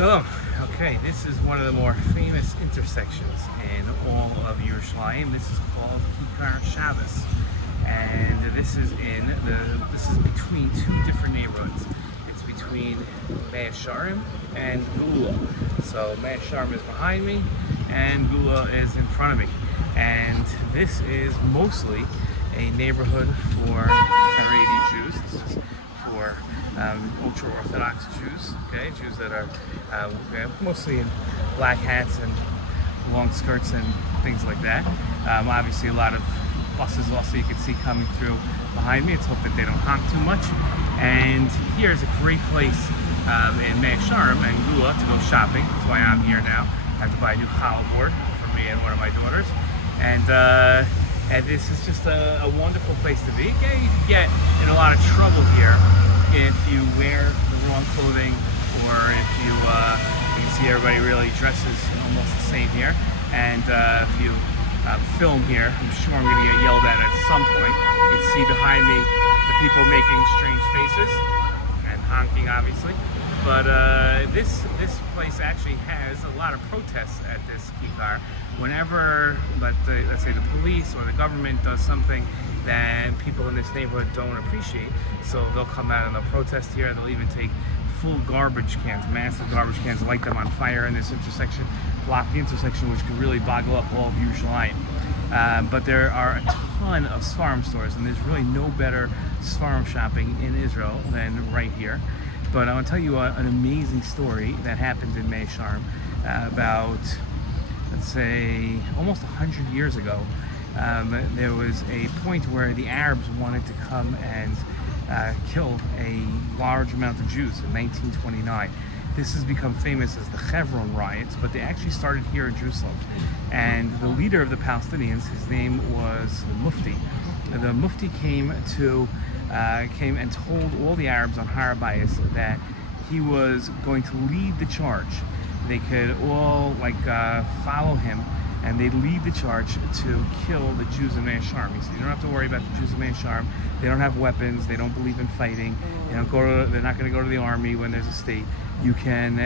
Shalom. Okay, this is one of the more famous intersections in all of Yerushalayim. This is called Kikar Shabbos, and this is between two different neighborhoods. It's between Meah Shearim and Gula. So Meah Shearim is behind me, and Gula is in front of me. And this is mostly a neighborhood for Haredi Jews. This is for ultra-Orthodox Jews, okay, Jews that are mostly in black hats and long skirts and things like that. Obviously a lot of buses also you can see coming through behind me. Let's hope that they don't honk too much. And here's a great place in Meah Shearim and Gula to go shopping. That's why I'm here now. I have to buy a new challah board for me and one of my daughters. And this is just a wonderful place to be. Okay, you can get in a lot of trouble here if you wear the wrong clothing, or if you can see everybody really dresses almost the same here. And if you film here, I'm sure I'm going to get yelled at some point. You can see behind me the people making strange faces and honking, obviously. But this place actually has a lot of protests at this kikar. Whenever, let's say, the police or the government does something that people in this neighborhood don't appreciate, so they'll come out and they'll protest here, and they'll even take full garbage cans, massive garbage cans, light them on fire in this intersection, block the intersection, which could really boggle up all of Yerushalayim. But there are a ton of Svarim stores, and there's really no better Svarim shopping in Israel than right here. But I want to tell you an amazing story that happened in Meah Shearim about, let's say, almost 100 years ago. There was a point where the Arabs wanted to come and kill a large amount of Jews in 1929. This has become famous as the Hebron riots, but they actually started here in Jerusalem. And the leader of the Palestinians, his name was the Mufti. The Mufti came and told all the Arabs on Har HaBayis that he was going to lead the charge. They could all follow him, and they'd lead the charge to kill the Jews in Meah Shearim. He said, you don't have to worry about the Jews in Meah Shearim. They don't have weapons. They don't believe in fighting. They're not going to go to the army when there's a state. You can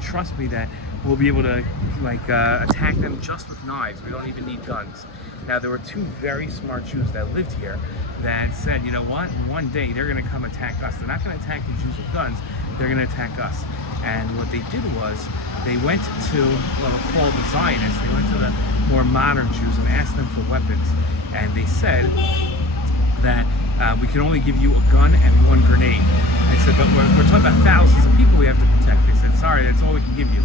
trust me that we'll be able to attack them just with knives. We don't even need guns. Now, there were two very smart Jews that lived here that said, you know what, one day they're going to come attack us. They're not going to attack the Jews with guns. They're going to attack us. And what they did was they went to what are called the Zionists. They went to the more modern Jews and asked them for weapons. And they said that we can only give you a gun and one grenade. They said, but we're talking about thousands of people we have to protect. They said, sorry, that's all we can give you.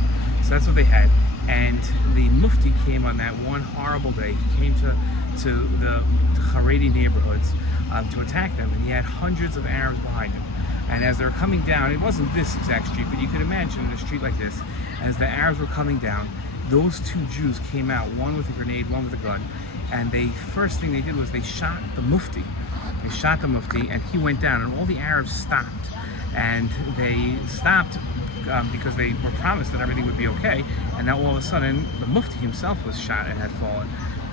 So that's what they had. And the Mufti came on that one horrible day. He came to the Haredi neighborhoods to attack them, and he had hundreds of Arabs behind him. And as they were coming down, it wasn't this exact street, but you could imagine in a street like this, as the Arabs were coming down, those two Jews came out, one with a grenade, one with a gun, and the first thing they did was they shot the Mufti. They shot the Mufti, and he went down, and all the Arabs stopped. And they stopped because they were promised that everything would be okay, and now all of a sudden, the Mufti himself was shot and had fallen.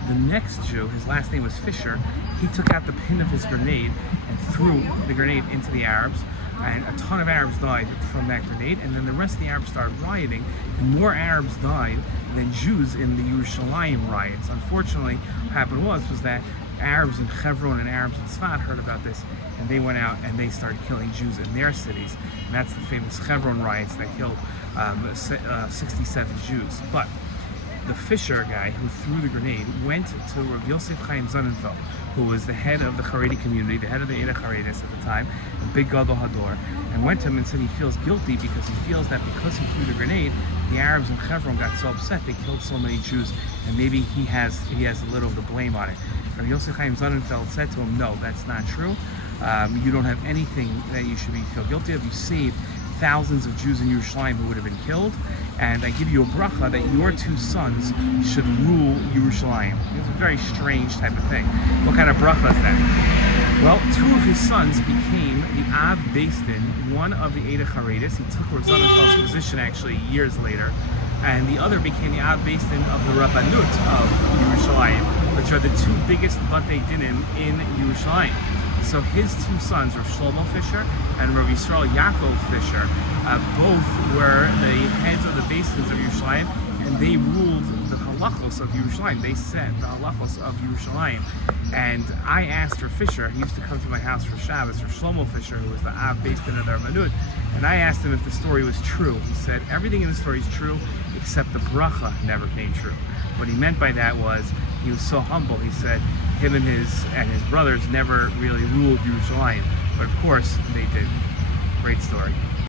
The next Jew, his last name was Fisher, he took out the pin of his grenade and threw the grenade into the Arabs, and a ton of Arabs died from that grenade, and then the rest of the Arabs started rioting, and more Arabs died than Jews in the Yerushalayim riots. Unfortunately, what happened was that Arabs in Hebron and Arabs in Tzfat heard about this, and they went out and they started killing Jews in their cities, and that's the famous Hebron riots that killed 67 Jews. But the Fisher guy who threw the grenade went to Rav Yosef Chaim Sonnenfeld, who was the head of the Haredi community, the head of the Eda Haredis at the time, the big Gadol Hador, and went to him and said he feels guilty because he feels that because he threw the grenade, the Arabs in Hebron got so upset they killed so many Jews, and maybe he has a little of the blame on it. Rav Yosef Chaim Sonnenfeld said to him, no, that's not true. You don't have anything that you should feel guilty of. You saved thousands of Jews in Yerushalayim who would have been killed, and I give you a bracha that your two sons should rule Yerushalayim. It's a very strange type of thing. What kind of bracha is that? Well, two of his sons became the Av Beis Din, one of the Eda Haredis. He took Rav Sonnenfeld's position actually years later, and the other became the Av Beis Din of the Rabbanut of Yerushalayim, which are the two biggest Batei Dinim in Yerushalayim. So his two sons, Rav Shlomo Fisher and Rav Yisrael Yaakov Fisher, both were the heads of the basins of Yerushalayim, and they ruled the halachos of Yerushalayim. They set the halachos of Yerushalayim. And I asked Rav Fisher, he used to come to my house for Shabbos, Rav Shlomo Fisher, who was the Av Beis Ben Adar Manud, and I asked him if the story was true. He said everything in the story is true, except the bracha never came true. What he meant by that was he was so humble. He said him and his brothers never really ruled Yerushalayim, but of course they did. Great story.